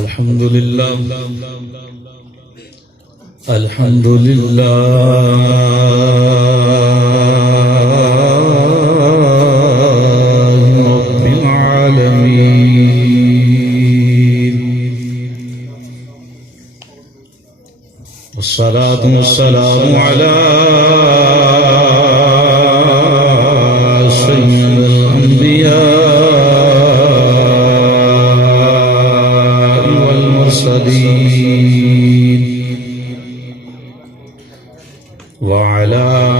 الحمد لله الحمد لله رب العالمين والصلاة والسلام على سيد الأنبياء والمرسلين وعلى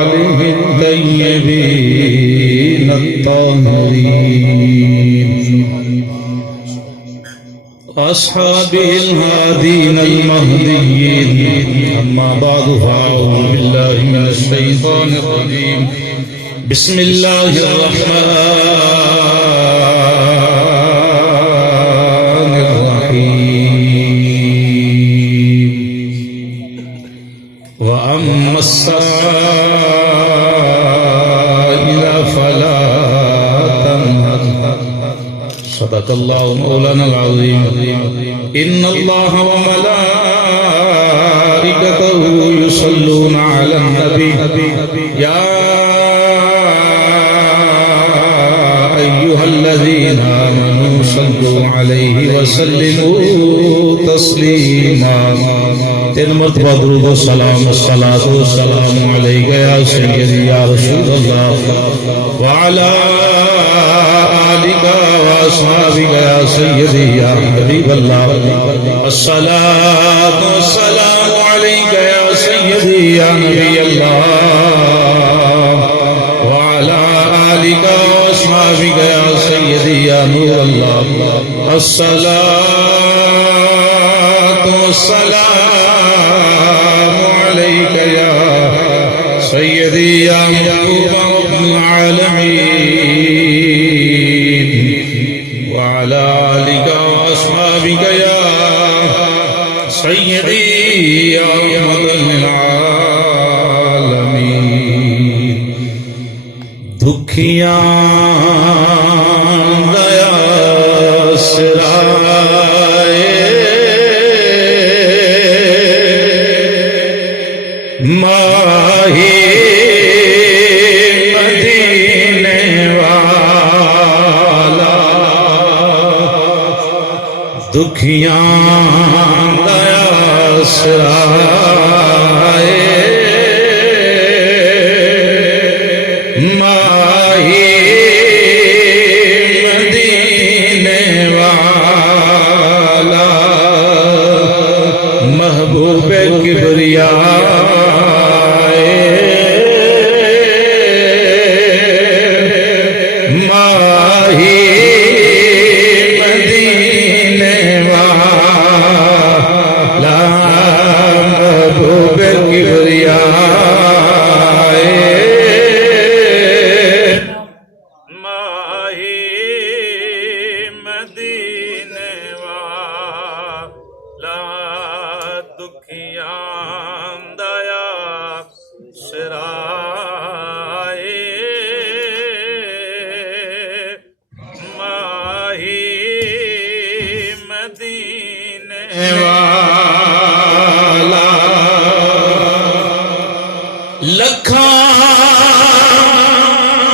آله الطيبين الطاهرين وأصحابه الهادين المهديين أما بعد فأعوذ بالله من الشيطان الرجيم بسم الله الرحمن الرحيم وأما السائل فلا تنهر صدق الله مولانا العظيم إن الله وملائكته يصلون على النبي يا أيها الذين آمنوا صلوا عليه وسلموا تسليما تین مرتبہ درود و سلام الصلاۃ والسلام علیک یا سیدی یا رسول اللہ وعلی آلک واصحابک یا سیدی یا حبیب اللہ الصلاۃ والسلام علیک یا سیدی یا نبی اللہ وعلی آلک واصحابک یا سیدی یا نور اللہ الصلاۃ والسلام عليك يا سيدي يا محبوب رب العالمين وعلى آلك وأصحابك يا سيدي يا رحمة للعالمين دکھیاں دیا سرائے ماہی مدینے والا دکھیاں دیا سرائے ماہی مدینے والا محبوب کبریا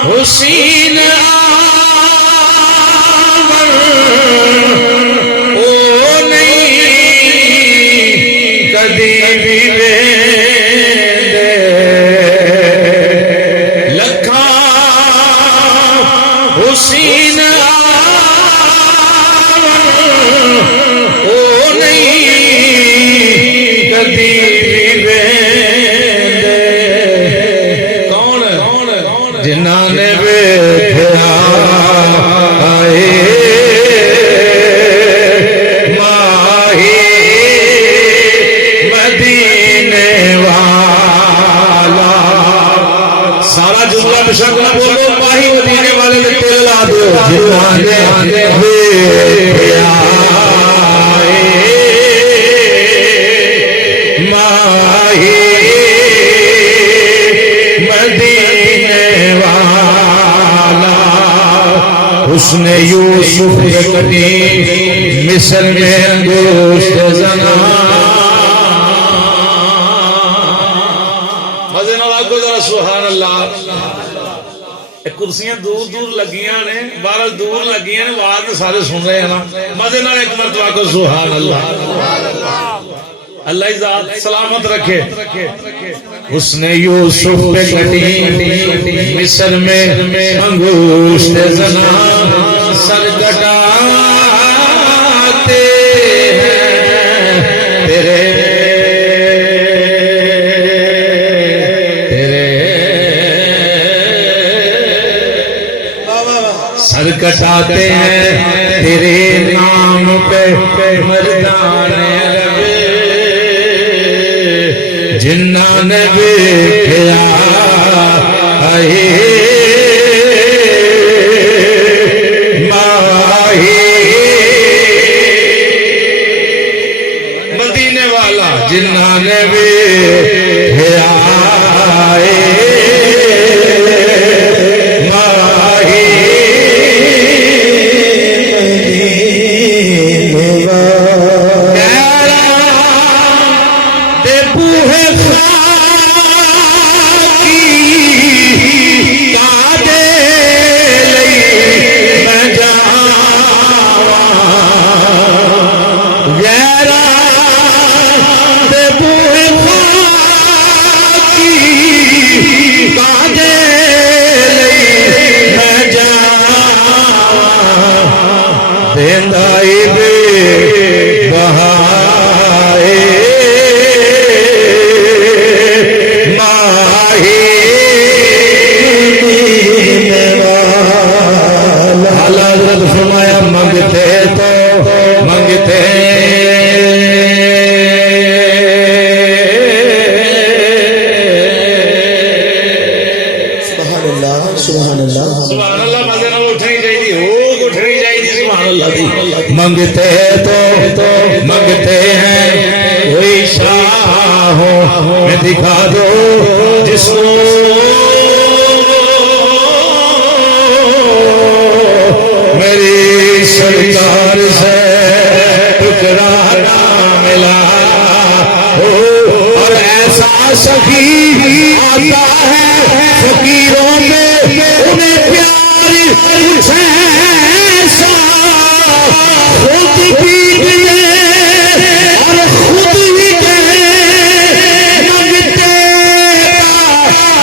حسین آمر او نہیں کدی بھی ویندے لکھاں حسین آمر او نہیں کدی بھی ویندے جنہاں نے بیٹھا آئے ماہی مدینے والا سارا جملہ بشک نہ بولو ماہی مدینے والے میں تیل لا دو جنہاں نے بیٹھا آئے ماہی حسن یوسف کٹی مصر میں انگوشت زنان. مزے نال آگو ذرا سبحان اللہ. کرسیاں دور دور لگیاں نے، بہرحال دور لگیاں نے، آواز سارے سن رہے ہیں نا. مزے نال ایک مرتبہ کو سبحان اللہ. اللہ ذات سلامت رکھے. حسن یوسف پہ کٹی مصر میں انگوشت زنان، سر کٹاتے ہیں تیرے سر کٹاتے ہیں تیرے نام پہ مردان جنہاں نے دیکھا آئے ماہی مدینے والا جنہاں نے دیکھا آئے ماہی منگتے ہیں کوئی شاہ ہو میں دکھا دو جس کو میری سرکار سے ٹکرانا ملا اور ایسا سخی آتا ہے فقیروں میں انہیں پیار ایسا خود بھی گئے اور خود ہی گئے منگتے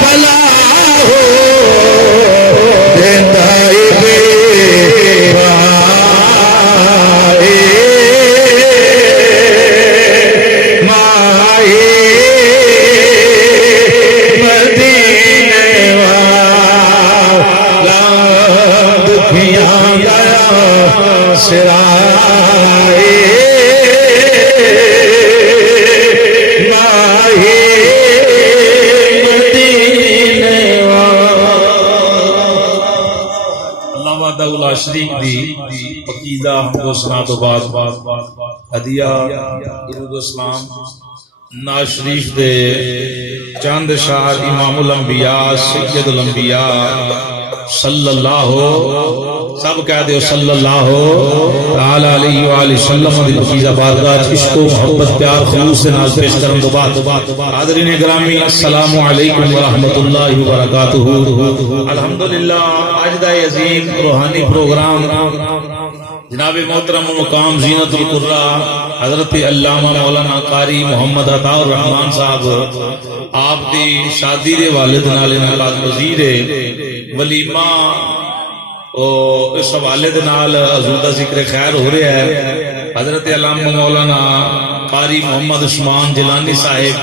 بلا ہو دیندائی بے بھائی مائی مدینے والا دکھیاں گیا سرائے ماہی مدینے اللہ وحدہ لا شریک دی عقیدہ حمد و ثنا تو بعد ہدیہ درود و سلام ناز شریف دے چاند شاہ امام الانبیاء سید الانبیاء صلی اللہ سب کہہ دے صلی اللہ تعالی علیہ وآلہ وسلم دی پاکیزہ بارگاہ عشق و محبت پیار خلوص سے ناز پیش کرن تو بعد حاضرین گرامی السلام علیکم ورحمۃ اللہ وبرکاتہ. الحمدللہ آج دا عظیم روحانی پروگرام جناب محترم مقام زینت القرہ حضرت علامہ مولانا قاری محمد عطا الرحمان صاحب آپ دی شادی دے والد نال انعقاد پذیر ولیمہ اس حوالے دے نال حضور دا ذکر خیر ہو رہا ہے. حضرت علامہ مولانا قاری محمد عثمان جیلانی صاحب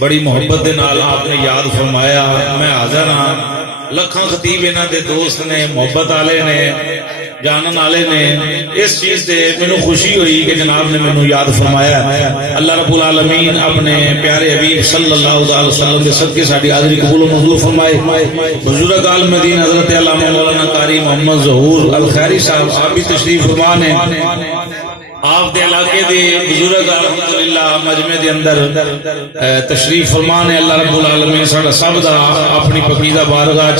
بڑی محبت دے نال آپ نے یاد فرمایا. میں حاضر ہاں لکھاں خطیب انہاں دے دوست نے محبت والے نے جانن والے نے اس چیز سے مینوں خوشی ہوئی کہ جناب نے مینوں یاد فرمایا. اللہ رب العالمین اپنے پیارے حبیب صلی اللہ علیہ وسلم کے صدقے ساڈی حاضری قبول و منظور فرمائے. بزرگ عالم دین حضرت علامہ مولانا قاری محمد ظہور الخیری صاحب آپ بھی تشریف فرما نے. آپ دے علاقے دے بزرگ الحمدللہ مجمع دے اندر تشریف فرما نے. اللہ رب العالمین ساڈا سب دا اپنی پاکیزہ بارگاہ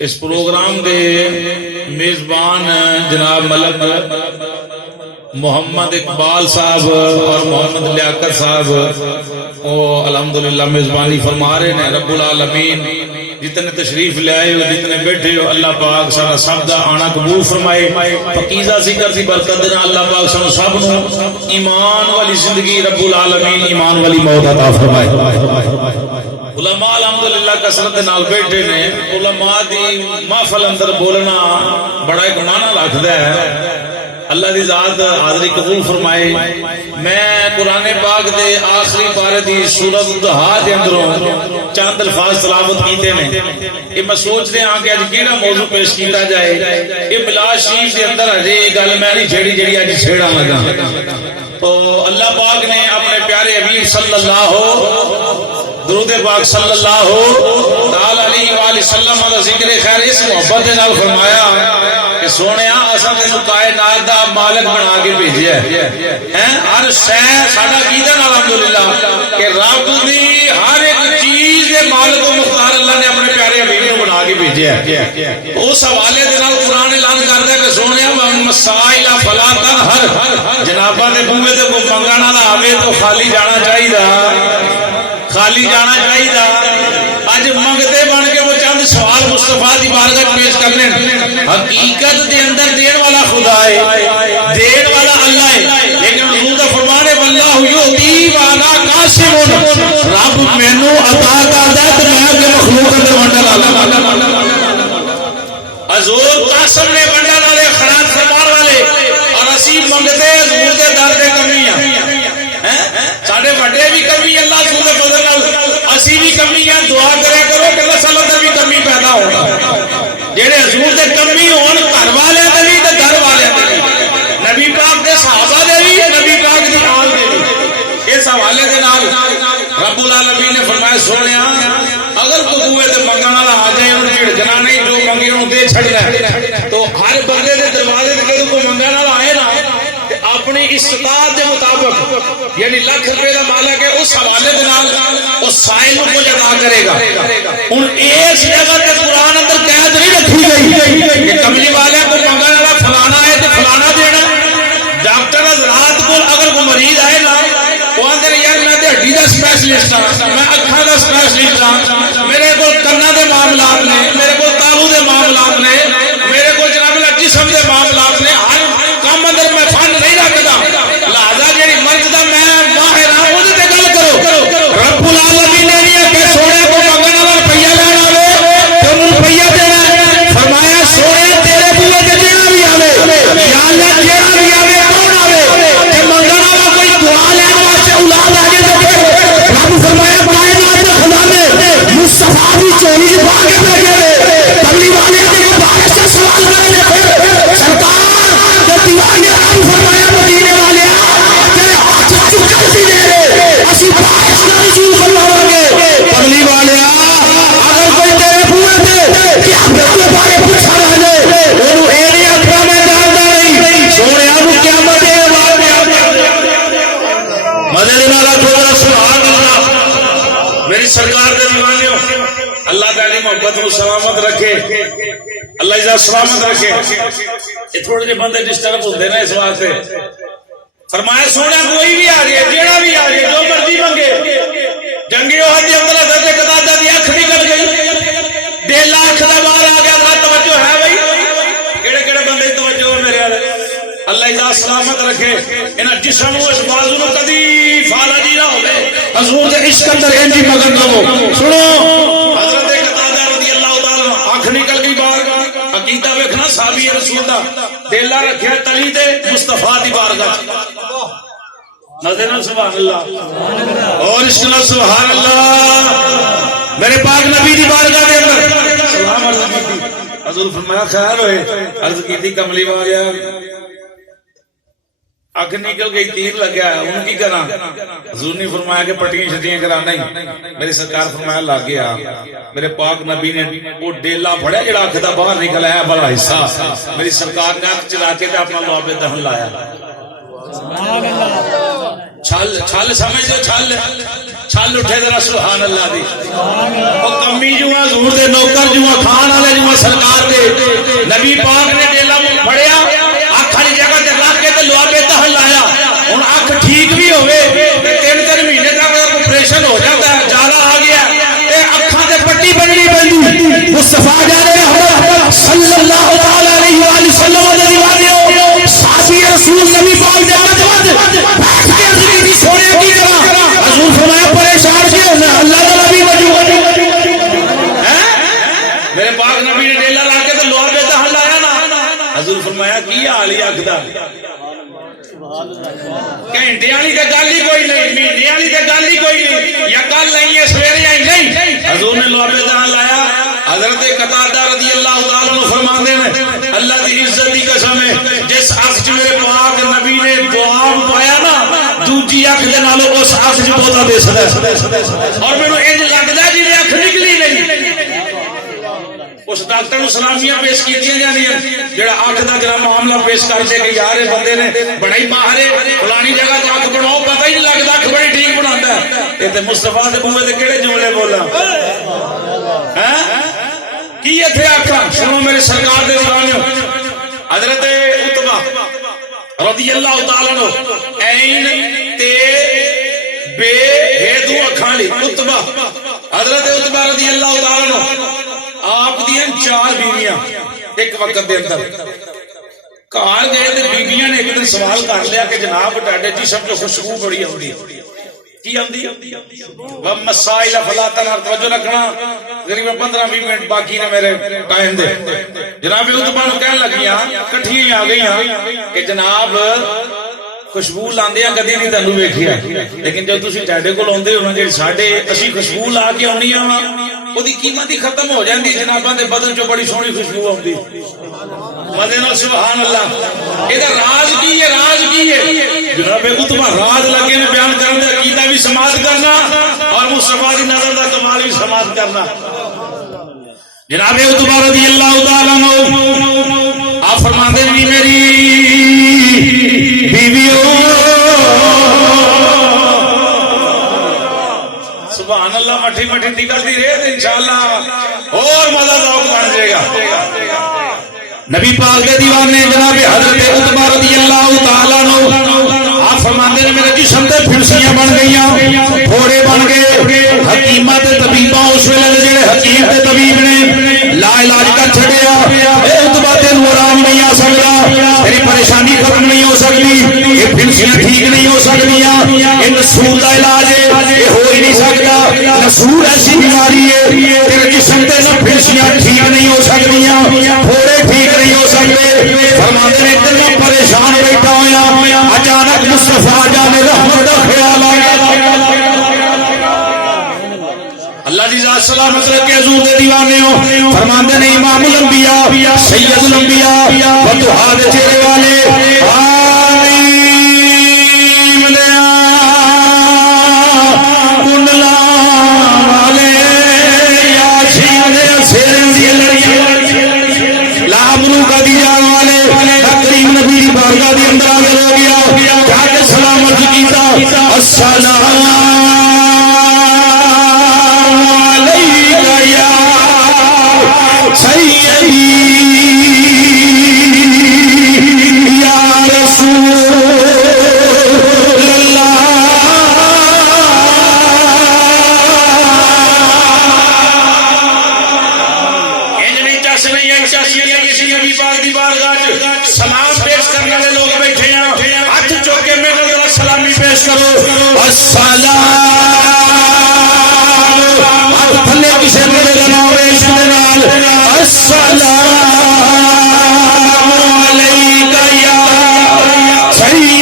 اس پروگرام دے میزبان جناب ملک محمد اقبال صاحب اور محمد لیاقت صاحب وہ الحمدللہ میزبانی فرما رہے ہیں. رب العالمین جتنے تشریف لے آئے ہو جتنے بیٹھے ہو اللہ پاک سارا سب دا آنا قبول فرمائے. پکیزہ ذکر دی برکت دینا اللہ پاک سانو سب نو ایمان والی زندگی رب العالمین ایمان والی موت عطا فرمائے. علماء الحمدللہ کثرت نال بیٹھے نے. علماء دی محفل اندر بولنا بڑا ایک معنی رکھدا ہے. اللہ دی ذات حاضری قبول فرمائے. میں قرآن پاک دے آخری پارے دی سورۃ الضحیٰ دے اندروں چند الفاظ تلاوت کیتے ہیں. یہ میں سوچ رہا ہاں کہ اج کیڑا موضوع پیش کیتا جائے. یہ میلاد شریف دے اندر اجے یہ گل میں نہیں جیڑی اج چھیڑا لگا. تو اللہ پاک نے اپنے پیارے حبیب صلی اللہ درود پاک صلی اللہ تعالی علیہ وآلہ وسلم دا ذکر خیر اس محبت دے نال فرمایا کہ سونیا اساں تینوں کائنات دا مالک بنا کے بھیجیا ہے. ہر شے ساڈا عقیدہ نال الحمدللہ کہ رب دی ہر ایک چیز دے مالک و مختار اللہ نے اپنے پیارے حبیب نوں بنا کے بھیجیا ہے. اس حوالے دے نال قرآن اعلان کردا ہے کہ سونیا مسائل فلا تنہر جناباں دے بوئے تے کوئی منگن والا آوے تو خالی جانا چاہیے. خالی جانا چاہیے. اج منگتے بن کے وہ چند سوال مصطفیٰ دی بارگاہ پیش کرنے. حقیقت دے اندر دین والا خدا ہے, دین والا اللہ ہے, لیکن حضور دا فرمان ہے واللہ یعطی وانا قاسم. رب مینوں عطا کردا ہے تے میں اگے مخلوق اندر ونڈن والا. حضور قاسم نے ونڈن والے خیرات فرمان والے اور اسی منگتے حضور دے در دے کمی ہیں. ساڈے وڈے بھی کمی اللہ سو دے فضل نال اسی بھی کمی ہے. دعا کریا کرو کہ نسل دا بھی کمی پیدا ہوگا. جڑے حضور دے کمی ہون گھر والے دے بھی تے گھر والے دے بھی, نبی پاک دے صحابہ دے بھی نبی پاک دی آل دے بھی. اس حوالے دے نال رب العالمین نے فرمایا سونیا اگر کوئی بوئے تے منگن والا آ جائے انہوں جھڑکنا نہیں, جو منگے انہوں دے چھڑنا ہے. تو ہر بندے دے دروازے تے کوئی منگن والا آئے نا اپنی استطاعت دے مطابق یعنی لاکھ روپے کا مالک ہے اس حوالے دے نال اس سائل کو کچھ ادا کرے گا. ہن اس جگہ تے قرآن اندر قید نہیں رکھی گئی کہ کملی والے کو منگن والا فلانا ہے تے فلانا دینا. ڈاکٹر حضرات کو اگر کوئی مریض آئے نا وہ آندے یار میں تے ہڈی دا اسپیشلسٹ ہاں, میں اکھاں دا اسپیشلسٹ ہاں, میرے کول کناں دے معاملات نے, میرے کول تالو دے معاملات نے, میرے کول جناب جسم دے معاملات نے. ہر کام اندر میں فن نہیں رکھدا. لہذا جڑی مرض دا میں ماہر ہاں اودے تے گل کرو. رب العالمین نے نہیں کہ سونے کو منگن والا روپیہ لینا آوے تے انہوں روپیہ دینا. فرمایا سونے تیرے بوئے تے جڑا بھی آوے یا اللہ جڑا بھی آوے کون آوے تے منگن والا کوئی دعا لینے واسطے اولاد آ جائے تے رب فرمایا کائنات دے خدا نے مصطفیٰ دی چوری پا کے بھیجے. کملی والے دے بارے سے سوال کرے سرکار تے دیوانے رب فرمایا مدینے والے تیرے ہاتھ چکتی دے اسی باعث نہیں جی فرماؤں گے. کملی والے اگر کوئی تیرے بوئے تے قیامت کے بارے پوچھا رہ جائے انہوں اے نہیں اکھا میں جانتا نہیں سونے آنو قیامت دے مدد والا تھوڑا سبحان اللہ. میری سرکار دے دیوانیوں اللہ تعالی محبت کو سلامت رکھے, اللہ عزت سلامت رکھے. یہ تھوڑے جے بندے ڈسٹرب ہوتے نا اس واسطے. فرمایا سونا کوئی بھی آ جائے جیڑا بھی آ جائے جو مرضی منگے. جنگی احد دے اندر حضرت قتادہ دی اکھ نکل گئی, ڈیلا اکھ دا باہر آ گیا. توجہ ہے بھائی کیڑے کیڑے بندے توجہ میرے والے. اللہ عزت سلامت رکھے. انہاں جسم اس بازو نو کدی فالا جی نہ ہوے. حضور دے عشق اندر انجی مگن رہو. سنو حضرت قتادہ رضی اللہ تعالی عنہ اکھ نکل گئی باہر. عقیدہ ویکھنا صحابی رسول دا ڈیلا رکھیا تلی تے مصطفیٰ دی بارگاہ. نظر سبحان اللہ اور عشق نال سبحان اللہ. میرے پاک نبی دی بارگاہ دے اندر سلام عرض کیتی. حضور فرمایا خیر ہوئے. عرض کیتی کملی والیا اکھ نکل گئی تیر لگیا ان کی کرا. حضور نے فرمایا کہ پٹیاں شٹیاں کرا نہیں. میرے سرکار فرمایا لگ گیا. میرے پاک نبی نے وہ ڈیلا پھڑیا جڑا اکھ دا باہر نکل آیا بڑا حصہ. میری سرکار نے اکھ چلا کے اپنا لعاب دہن لایا. چھل چھل سمجھ دو چھل چھل اٹھے ذرا سبحان اللہ دی او کمی جو حضور دے نوکر جو کھان والے جو سرکار دے نبی پاک نے ڈیلا پھڑیا اکھ والی جگہ تے رکھ کے تے لوا بیتا ہلایا ہن اکھ ٹھیک بھی ہوے تے 3 مہینے تک آپریشن ہو جاتا ہے جالا آ گیا اے اکھاں تے پٹی بننی پیندی مصطفی جانے صلی اللہ تعالی علیہ والہ وسلم دے دیوانے صحابی رسول نبی پاک دے عرض سونے کی طرح حضور فرمایا پریشان کیوں نہ اللہ کا نبی وجو میرے پاک نبی نے ڈیلا لا کے تو لوہا بیتا ہلایا نا حضور فرمایا کی حال ہی اکھ دا گھنٹے والی تے گل ہی کوئی نہیں مہینے والی تے گل ہی کوئی نہیں یا کل نہیں ہے سویرے آئی نہیں حضور نے لوہا بیتا ہلایا حضرت قتادہ رضی اللہ تعالی عنہ فرماتے ہیں اللہ دی عزت دی قسم ہے جس اکھ چ میرے پاک نبی نے دعا پایا نا دوجی اکھ دے نالوں اس اکھ چ بہت دسدا اور مینوں انج لگدا جی اکھ نکلی نہیں اس ڈاکٹر نو سلامیاں پیش کیتیاں جاندیاں جڑا اکھ دا جڑا معاملہ پیش کر دے کہ یار یہ بندے نے بڑا ہی ماہر ہے فلانی جگہ تے اکھ بناؤ پتہ ہی نہیں لگدا اکھ بڑی ٹھیک بناوندا ہے اے تے مصطفی دے منہ تے کیڑے جملے بولا ہیں کی ایتھے آکھاں سنو میرے سرکار دے دیوانیو حضرت عتبہ رضی اللہ تعالی عنہ عین تے بے دو اکھاں لی عتبہ حضرت عتبہ رضی اللہ تعالی عنہ آپ دیاں 4 بیویاں ایک وقت دے اندر کار گئے تے بیویاں نے ایک دن سوال کر لیا کہ جناب ڈاڈے جسم جو خوشبو بڑی ہوندی کی آندی وہ مسائل فلا تنہر توجہ رکھنا تقریباً 15-20 منٹ باقی نے میرے ٹائم دے جناب عتبہ نو کہن لگیاں کٹھیاں آ گئیاں کہ جناب خوشبو لاندیاں کدی نہیں تانوں ویکھیا لیکن جب تسی ڈاڈے کول اوندے ہو نا جے ساڈے اسی خوشبو لا کے اونی ہاں اودی قیمت ہی ختم ہو جاندی جناباں دے بدن چوں بڑی سونی خوشبو اوندی مدے نال سبحان اللہ اے دا راز کی ہے جناب عتبہ راز لگے میں بیان کرن دے عقیدہ بھی سماعت کرنا اور مصطفی دی نظر دا کمال بھی سماعت کرنا جناب عتبہ رضی اللہ تعالی عنہ آپ فرماتے ہیں میری بیویوں سبحان اللہ مٹھی مٹھی نکلتی رہے انشاءاللہ اور مزہ ذوق بن جائے گا نبی پاک کے دیوانے جناب حضرت عتبہ رضی اللہ تعالیٰ عنہ آپ فرماتے ہیں میرے جسم تے پھرسیاں بن گئیاں پھوڑے بن گئے حکیمہ تے طبیبہ اس ویلے جڑے حکیم تے طبیب نے لا علاج کر چھڑیا اے عتبہ تے آرام نہیں آ سکتا تیری پریشانی ختم نہیں ہو سکتی یہ پھرسیاں ٹھیک نہیں ہو سکتیاں یہ نسور دا علاج ہے یہ ہو ہی نہیں سکتا نسور ایسی بیماری ہے تیرے جسم تے نہ پھرسیاں ٹھیک نہیں ہو سکتیاں پھوڑے ٹھیک نہیں ہو سکتے فرماتے ہیں اتنا پریشان بیٹھا ہویا اچانک مصطفیٰ جان رحمت کا خیال آیا اللہ دی ذات سلامت رکھے حضور دے دیوانے ہو فرماتے ہیں امام الانبیاء سید الانبیاء فتوحات دے چہرے والے آمین دیا کنڈلا والے یاشین دے سیرن دی لڑیاں لامرو کا دیا والے تقریب نبی بارگاہ دی اندر آگے ہو گیا کیا کہ سلامت کیتا السلام علیکہ یا سیدی یا رسول اللہ سلام پیش کرنے والے لوگ بیٹھے ہیں ہاتھ چوکے میں سلامی پیش کرو السلام تھلے کسے میرے جناب السلام علیکہ یا سیدی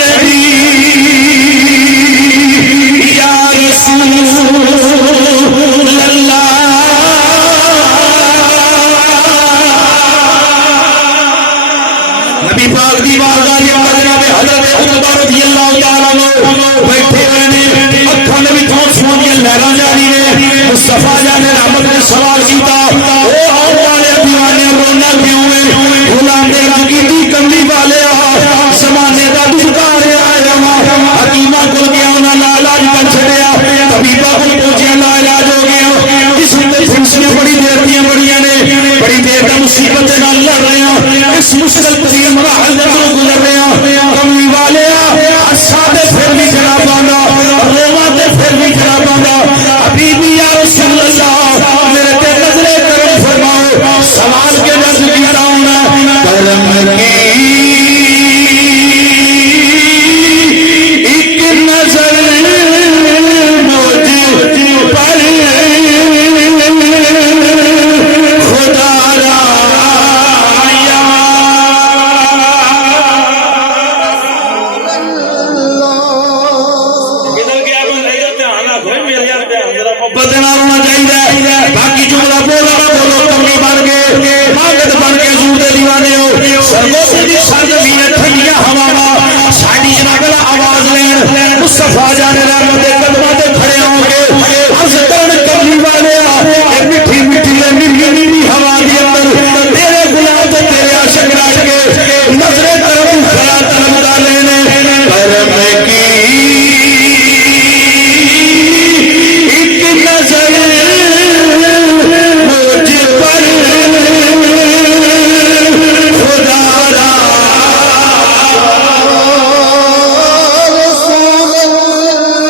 یا رسول اللہ نبی پاک دی بارگاہ دے اندر جناب حضرت عتبہ رضی اللہ تعالیٰ عنہ بیٹھے ہوئے نے اکھاں دے وچوں سونیاں لہراں جاری نے مصطفیٰ جان نے رحمت نے سوال کیتا او آؤ والے دیوانے رونا کیوں ہے غلام دے رنگی دی کملی والے زمانے دا دشکار آیا حکیمہ کول گیا انہاں نال علاج کر چھڈیا طبیبہ کو پہنچے لاعلاج ہو گیا اس نے پھنسیاں بڑی دیر دیا بڑیاں نے بڑی دیر کا مصیبت نہ لڑ رہے ہیں اس مشکل ترین مراحل سے گزر رہے ہیں کملی والے سادے پھر بھی جناب آنا روما دے پھر بھی جناب آنا حبیبی یا رسول اللہ میرے تے نظر کرم فرماؤ سوال کے نظر کیا ہونا کرم کی مصطفیٰ جان رحمت قدمہ تے کھڑے ہوں گے عرض کرن کملی والے میٹھی میٹھی میٹھی ہوا کے اندر تیرے غلام تے تیرے عاشق رل کے نظر کرم خیا طلب لینے کرم کی ایک نظر مجھ پر خدا را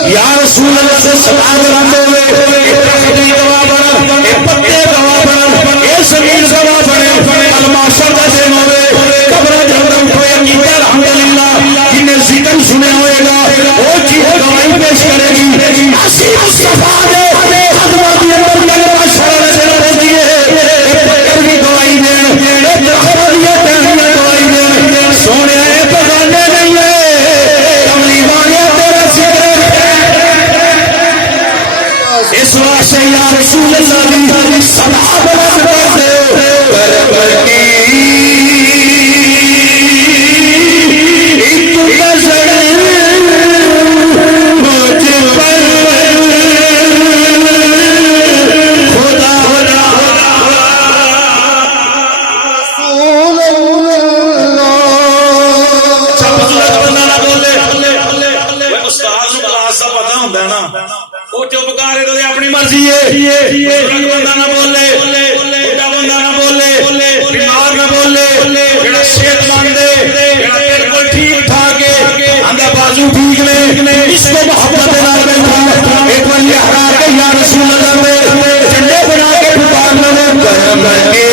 یا رسول اللہ سے سلام رہتے ہوئے اتحادی گواہ بنا پتے گواہ بنا زمین گواہ بنے الماشر کا دن ہوئے قبرہ جہرم ہوئے عقیدہ الحمدللہ جنہیں ذکر سنے ہوئے گا وہ چیز گواہی پیش کرے گی اسی مصطفیٰ نے خدمہ دی اندر کلمہ شرع سے دیے پتر بھی گواہی دیں درخوریت گواہی دیں سونے بغانے نہیں ہے کملی والے تیرا ذکر اس واسطے یا رسول اللہ دی صدا بلند کرتے کرم کی ایک نظر مجھ پر خدا رسول اللہ سب بندہ نہ بولے استاد کو کلاس کا پتہ ہوندا ہے نا وہ چپ کر کے اپنی مرضی ہے بندہ نہ بولے بڑا بندہ نہ بولے بیمار نہ بولے جڑا صحت مند ہے جڑا بالکل ٹھیک ٹھاک ہے اندر بازو ٹھیک نے اس کو محبت نال بیٹھا ایک بار یہ ہرا کے یا رسول اللہ میں جھنڈے بنا کے پکارنا نے کرم کے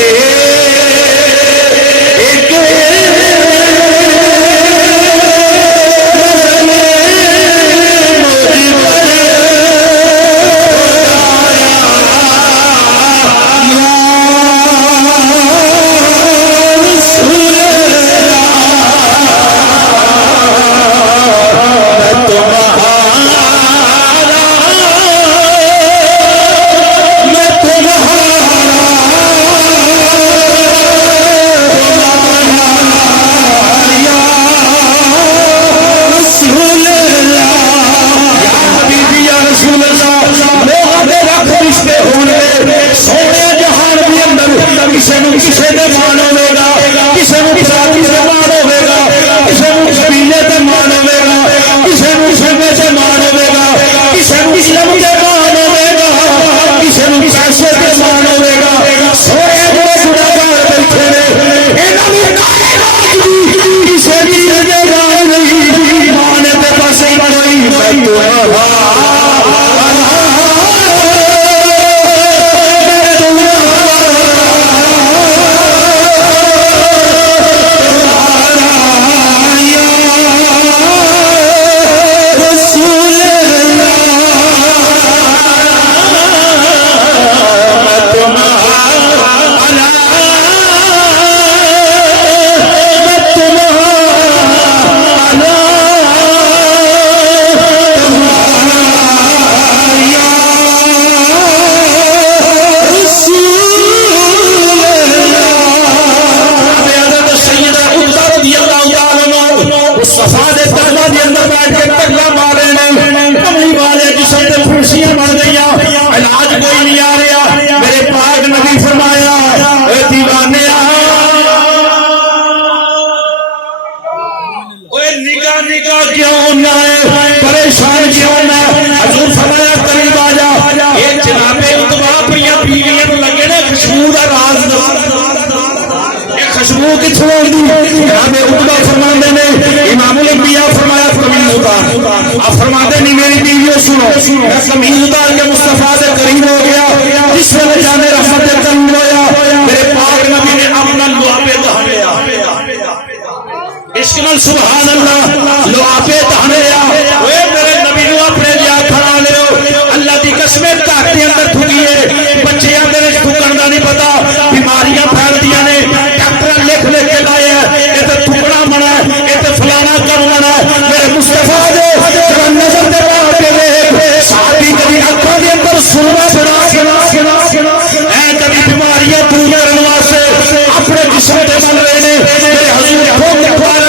نگاہ کیوں نہ ہے پریشان کیوں نہ حضور فرمایا فرماتے نہیں میری بیویوں سنو میں قمیض اتار کے مصطفیٰ سے قریب ہو گیا جس وقت جانے رحمت قریب ہویا میرے پاک نبی نے اپنا لعابِ دہن لیا عشق نال سبحان اللہ لعابِ دہن لیا اوے میرے نبی نو اپنے لیا کھڑا لیو اللہ دی قسم گھر دے اندر تھکیے بچے اندر تھکن دا نہیں پتا بیماریاں پھیلدیاں نے ڈاکٹر لکھ لکھ کے لائے اے تے تھکنا منع ہے اے تے فلانا کر منع ہے میرے مصطفیٰ دے ذرا نظر دے مار کے دیکھ صحابی کبھی اکھاں دے اندر سرما بنا اے کبھی بیماریاں دور کرن واسطے اپنے جسم تے مل رہے نے میرے حضور بھوک اخبار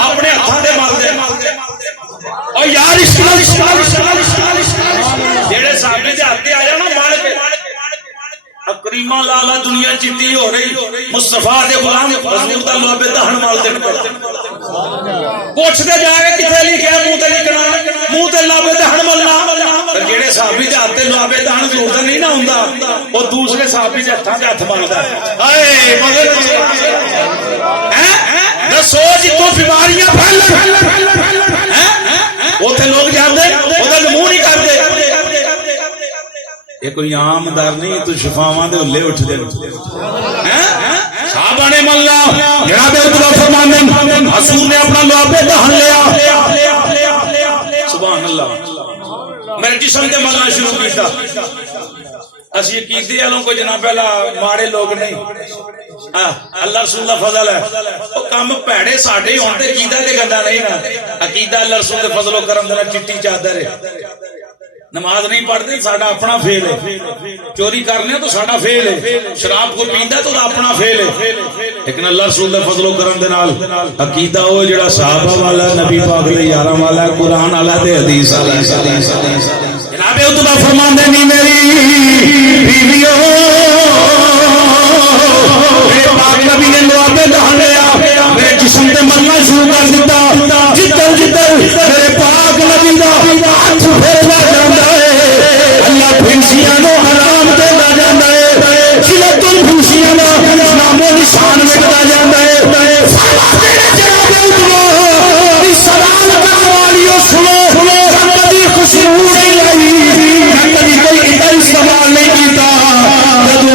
اپنے ہاتھاں دے مل دے او یار اس جڑے صحابی دے ہاتھ تے آیا نا مال کے کریمہ لالا دنیا چٹی ہو رہی مصطفیٰ دے غلام حضور دا لعابِ دہن مال دے پوچھتے جا کے کتنے لکھا منہ تے لکھنا منہ تے لعابِ دہن ملنا پر جڑے صحابی دے ہاتھ تے لعابِ دہن ضرور دا نہیں نہ ہوندا او دوسرے صحابی دے ہتھاں تے ہتھ ملدا ہے ہائے مگر سوچ تو بیماریاں پھیلن اوتھے لوگ جاندے اودا منہ نہیں کردے یہ کوئی عام در نہیں تو شفاواں دے ہلے اٹھ دے صحابہ نے ملا جناب عبداللہ فرمانے حضور نے اپنا لعابِ دہن لیا سبحان اللہ میرے جسم دے ملنا شروع کیتا اسی عقیدے والوں کو جناب پہلا ماڑے لوگ نہیں اللہ رسول دا فضل ہے وہ کام پیڑے ساڈے ہون تے عقیدہ تے گندا نہیں نا عقیدہ اللہ رسول دے فضل و کرم دے چٹی چادر ہے نماز نہیں پڑھتے ساڈا اپنا فیل ہے چوری کرنے تو ساڈا فیل ہے شراب کو پیندا تو اپنا فیل ہے لیکن اللہ رسول دے فضل و کرم دے نال عقیدہ وہ جڑا صحابہ والا نبی پاک دے یاراں والا قرآن والا تے حدیث والا جناب عبداللہ فرماندے نہیں میری بیویوں میرے پاک نبی نے لعابِ دہن لیا میرے جسم تے ملنا شروع کر دیتا جدھر جدھر میرے پاک نبی دا ہاتھ پھیرنا جاندا ہے اللہ پھنسیاں نو حرام دینا جاندا ہے جلت پھنسیاں دا نام و نشان مٹدا جاندا ہے جناب اللہ سلام کرنے والیو سنو کبھی خوشبو نہیں لائی کبھی کوئی ادھر استعمال نہیں کیتا جب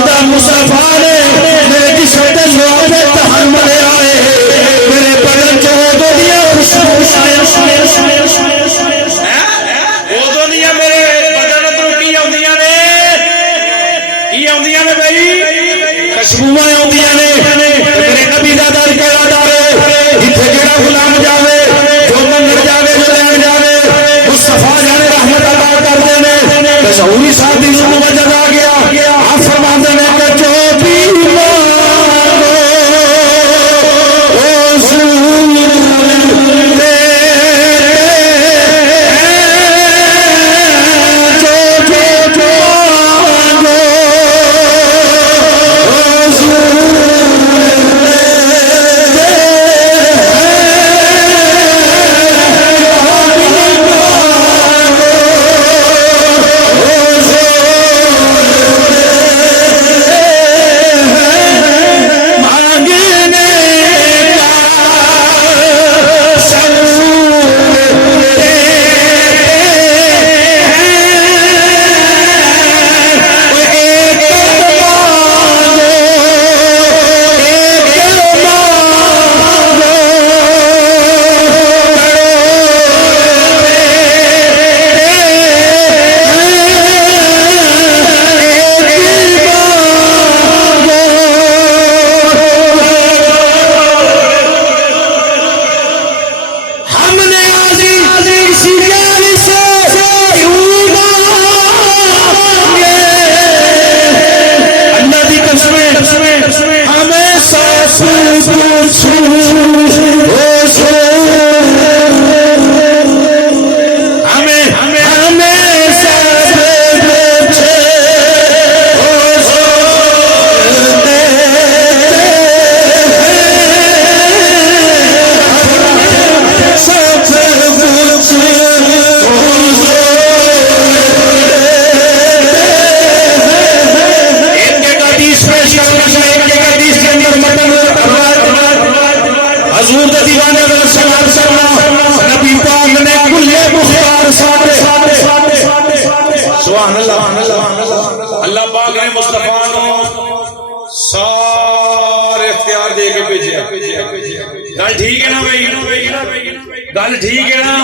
گل ٹھیک ہے نا؟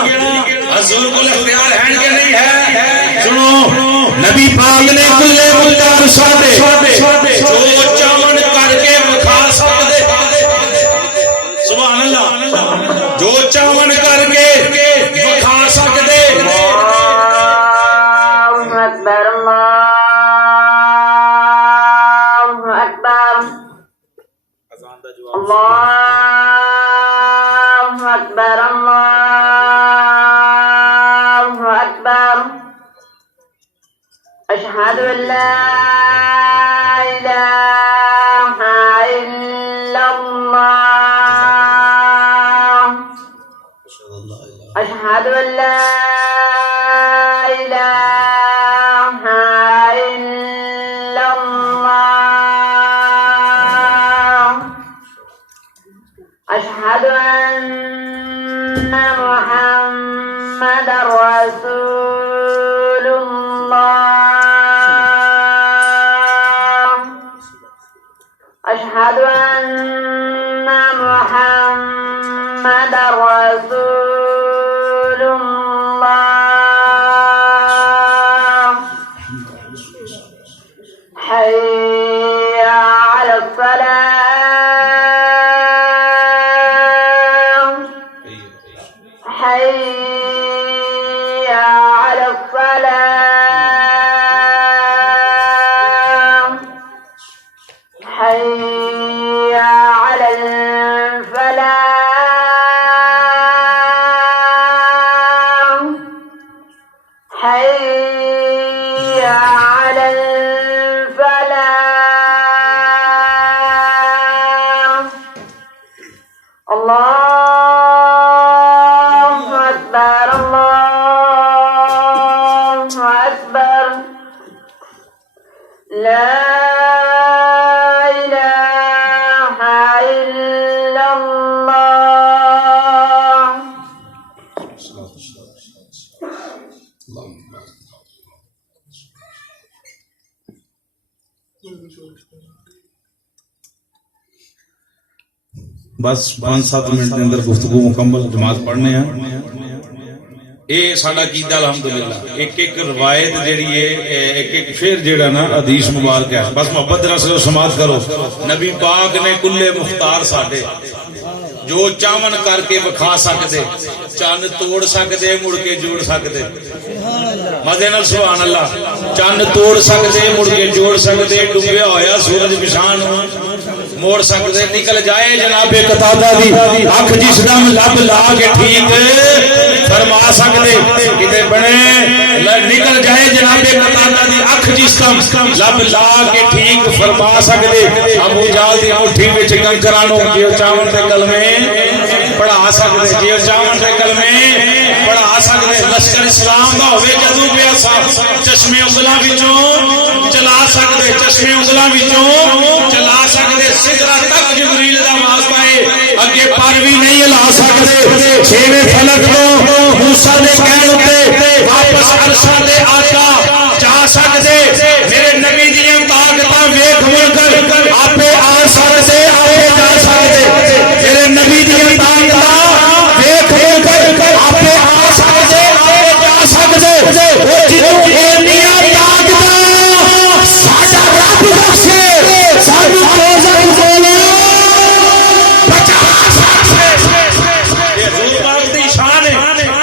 حضور کو اختیار ہے کہ نہیں ہے؟ سنو نبی پاک نے کلے مختار ساڈے جو چاون کر کے وکھا سکدے، سبحان اللہ، جو چاون کر کے وکھا سکدے۔ اکبر اللہ اکبر اللہ اکبر اللہ اکبر اشہد ان لا الہ الا اللہ اشہد ان لا الہ الا اللہ اشہد ان محمد رسول اللہ اشہد ان محمد رسول اللہ حي على الصلاة حي على الصلاة حي على الفلاح حي على الفلاح الله أكبر الله أكبر لا إله إلا الله بس 5-7 منٹ کے اندر گفتگو مکمل، جماعت پڑھنے ہیں۔ اے ساڈا عقیدہ الحمدللہ، ایک ایک روایت جیڑی ہے، ایک ایک شعر جیڑا نا حدیث مبارک ہے، بس محبت رسول سماعت کرو۔ نبی پاک نے کلے مختار ساڈے جو چاون کر کے وکھا سکدے، چند توڑ سکدے، مڑ کے جوڑ سکدے، مزے نال سبحان اللہ، چند توڑ سکدے، مڑ کے جوڑ سکدے، ڈوبیا ہویا سورج پچھان موڑ سکدے، نکل جائے جناب قتادہ دی اکھ جس دم لب لا کے ٹھیک فرما سکدے، کتے بنے نکل جائے جناب قتادہ دی اکھ جس دم لب لا کے ٹھیک فرما سکدے، ابو جہل دی مٹھی وچ کنکراں نوں جیو چاون تے کلمے پڑھا سکدے، جیو چاون تے کلمے پڑھا سکدے، لشکر اسلام دا ہوے جدوں پیا چشمے انگلاں وچوں چلا سکدے، چشمے انگلاں وچوں چلا سکدے، سدرا تک جبریل دا واسطہ ہے، اگے پر بھی نہیں ہلا سکدے، چھویں فلک تو موسیٰ دے کہن تے واپس عرشاں دے آقا جا سکدے، میرے نبی دیاں طاقتاں ویکھ مل کر آپے آ سکدے، آپے جا سکدے، میرے نبی دیاں طاقتاں ویکھ مل کر آپے آ سکدے، آپے جا سکدے، او جنوں اینیاں طاقتاں ساڈا رب بخشے، سانوں روزہ بولو بچا سکدے۔ یہ حضور پاک دی شان ہے۔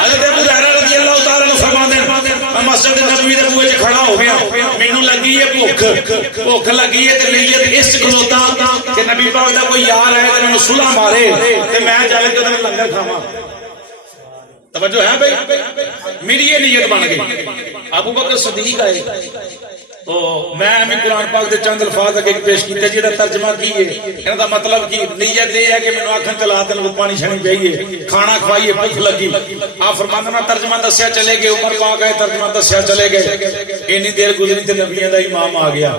حضرت ابو ہریرہ رضی اللہ تعالی عنہ فرماندے ہیں، میں مسجد نبوی دے بوئے کھڑا ہو گیا، مینوں لگی ہے بھوک لگی ہے تے نیت اس کھلوتا کہ نبی پاک دا کوئی یار ہے تے مینوں صلح مارے تے میں جا کے تے لنگر کھاواں۔ توجہ ہے بھائی، میری یہ نیت بن گئی۔ ابو بکر صدیق آئے، میں ہمیں قرآن پاک دے چند الفاظ اگے پیش کیتے جہاں ترجمہ کی ہے، انہاں دا مطلب کی نیت یہ ہے کہ مینوں آکھن چلا تے پانی چھانی چاہیے، کھانا کھوائیے، بھوک لگی۔ آپ فرماندے نا ترجمہ دسیا چلے گئے، عمر پاک آئے ترجمہ دسیا چلے گئے، اینی دیر گزری تے نبیوں دا امام آ گیا،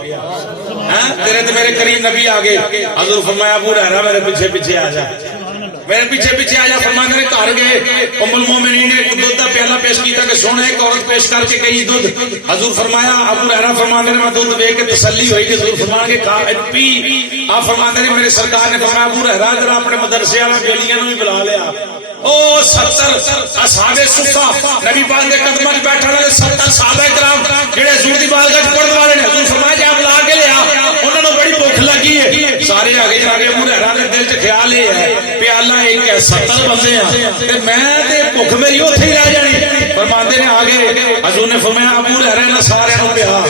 تیرے تے میرے قریب نبی آ گئے۔ حضور فرمایا ابو ہریرہ میرے پیچھے پیچھے آ جا، میرے پیچھے پیچھے آ جا۔ فرماندے نے گھر گئے، ام المومنین نے دودھ دا پیالہ پیش کیتا کہ سونے ایک عورت پیش کر کے گئی دودھ۔ حضور فرمایا، ابو ہریرہ فرماندے نے میں دودھ دے کے تسلی ہوئی کہ حضور فرمایا کہ کھا پی۔ آپ فرماندے نے میرے سرکار نے فرمایا ابو ہریرہ ذرا اپنے مدرسے والوں بیلیاں نوں بھی بلا لیا، او 70 اصحاب صفہ نبی پاک دے قدماں وچ بیٹھن والے 70 صحابہ کرام جڑے حضور دی بارگاہ وچ پڑھن والے نے حضور فرمایا جے آپ لا کے لیا انہاں نوں بڑی بھوک لگی ہے سارے آگے جا کے ابو ہریرہ دے دل وچ خیال یہ ہے پیالہ ایک ہے 70 بندے ہیں تے میں تے بھوک میری اوتھے ہی رہ جانی فرماندے نے آگے حضور نے فرمایا ابو ہریرہ نے سارے نوں پیا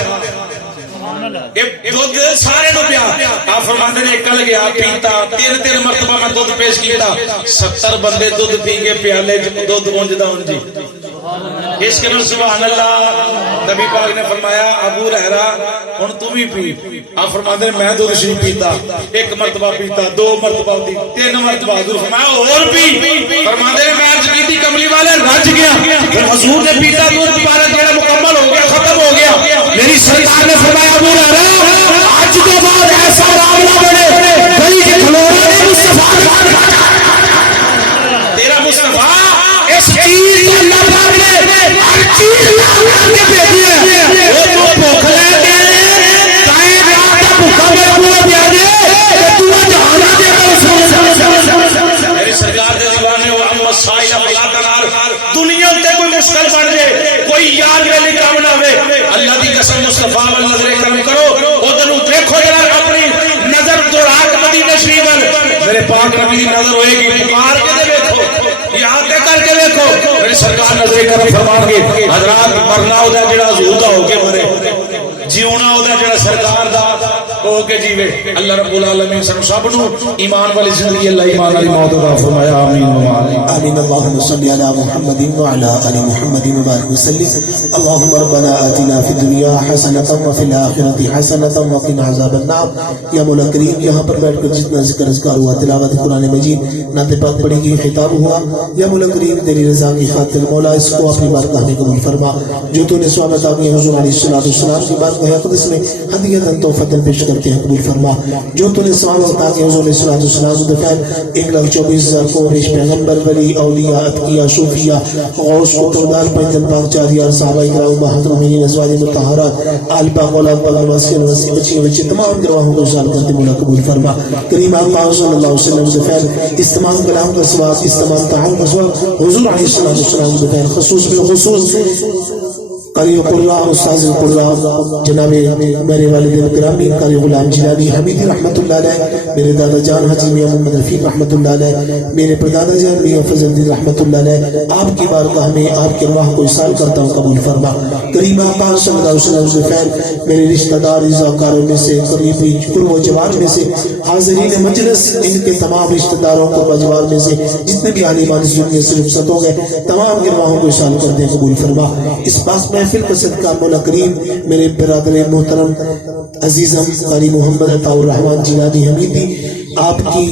دودھ سارے نو پیا آپ فرماندے نے کل گیا پیتا 3 مرتبہ میں دودھ پیش کیتا 70 بندے دودھ پی کے پیالے دودھ اونجدا اونجی اس کے نال سبحان اللہ نبی پاک نے فرمایا ابو ہریرہ ہن تم ہی پی آپ فرماندے نے میں دودھ نہیں پیتا 1 مرتبہ پیتا 2 مرتبہ پی 3 مرتبہ حضور فرمایا اور پی فرماندے نے میں عرض کیتی کملی والے رج گیا پھر حضور نے پیتا دودھ مبارک جڑا مکمل ہو گیا ختم ہو گیا میری سرکار نے فرمایا ابو ہریرہ آج کے بعد ایسا معاملہ بنے کوئی کھلونا نے مصطفیٰ تیرا مصطفیٰ اس چیز کو اللہ پاک نے ہر چیز لا کے بھیجی ہے وہ تو بھوک لے کے تائیں رات کا بھوکا میں پورا پیا دے تو جہانا دے کر میری سرکار دے زبان و اما سائل فلا تنار دنیا تے کوئی مشکل بن جائے کوئی یاد میں کام نہ ہوئے اللہ دی قسم مصطفیٰ وال نظر کرم کرو ادھر دیکھو ذرا اپنی نظر دوڑا کے مدینے شریف وال میرے پاک نبی دی نظر ہوئے گی پکار کے دے دیکھو یاد کر کے دیکھو میری سرکار نظر کرم فرما کے حضرات مرنا ہوتا جڑا حضور دا ہو کے مرے جیونا ہوتا جڑا سرکار دا ہو کے جیوے اللہ رب العالمین سب نو ایمان والی زندگی اللہ ایمان والی موت عطا فرمایا آمین آمين اللهم صل على محمد وعلى آل محمد وبارك وسلم اللهم ربنا آتنا في الدنيا حسنة وفي الآخرة حسنة وقنا عذاب النار یا مولا کریم یہاں پر بیٹھ کر جتنا ذکر اذکار ہوا تلاوت قرآن مجید نعت پاک پڑھی گئی خطاب ہوا یا مولا کریم تیری رضا کی خاطر مولا اس کو اپنی بارگاہ میں قبول فرما جو تو نے ثواب عطا کیا حضور علیہ السلام کی بارگاہ اقدس میں ہدیۃ تحفۃ پیش کرتے ہیں قبول فرما جو تو نے ثواب عطا کیا حضور علیہ السلام دفعہ 1,24,000 کو رش پیغمبر ولی اولیاء اتقیاء صوفیاء غوث قطبدار پنجن پاک چاریار صحابہ کرام بہادر مومنین ازواج مطہرات آل پاک اولاد پاک نواسیان وسیع بچی بچی تمام گواہوں کو ارسال کرتے مولا قبول فرما کریم اللہ صلی اللہ علیہ وسلم دفعہ اس تمام کلام کا ثواب اس تمام تعاون کا ثواب حضور علیہ السلام دفعہ خصوص بالخصوص قاری قرآن استاذ القرآن جناب میرے والد گرامی قاری غلام جیلانی حمیدی رحمت اللہ علیہ میرے دادا جان حاجی میاں محمد رفیق رحمت اللہ علیہ میرے پردادا جان میاں فضل الدین رحمت اللہ علیہ آپ کی بارگاہ میں آپ کے ارواح کو احسان کرتا ہوں قبول فرما کریم آقا صلی اللہ علیہ وسلم فعل میرے رشتہ دار رضاکاروں میں سے قریبی قرب و جوار میں سے حاضرین مجلس ان کے تمام رشتہ داروں قرب و جوار میں سے جتنے بھی عالمان اس دنیا سے رخصت ہو گئے تمام کے ارواحوں کو احسان کرتے ہیں قبول فرما اس پاس محفل کا صدقہ مولا کریم میرے برادر محترم عزیزم قاری محمد عطا الرحمن جیلانی حمیدی آپ کی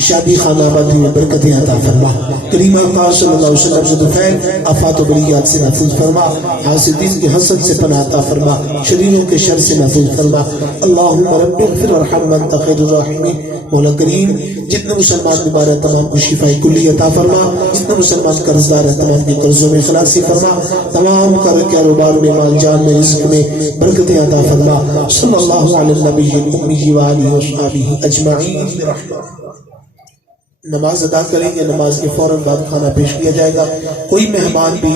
شادی خانہ آبادی میں برکتیں عطا فرما کریم آقا صلی اللہ علیہ وسلم سے دفعہ آفات و بلیات سے محفوظ فرما حاسدین کے حسد سے پناہ عطا فرما شریروں کے شر سے محفوظ فرما اللہم رب اغفر وارحم وانت خیر الراحمین مولا کریم جتنے مسلمان بیمار ہیں تمام کو شفاء کلی عطا فرما جتنے مسلمان قرضدار ہیں تمام کے قرضوں میں خلاصی فرما تمام کاروبار میں مال جان میں رزق میں برکتیں عطا فرما صلی اللہ علی النبی الامی وآلہ وصحبہ اجمعین برحمتک نماز ادا کریں گے نماز کے فوراً بعد کھانا پیش کیا جائے گا کوئی مہمان بھی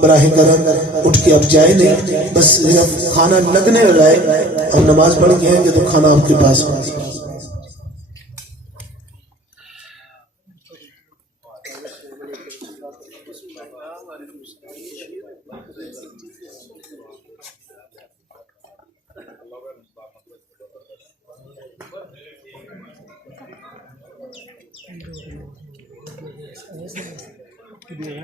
براہ کرم اٹھ کے اب جائے نہیں بس کھانا لگنے والا ہے اب نماز پڑھ کے آئیں گے تو کھانا آپ کے پاس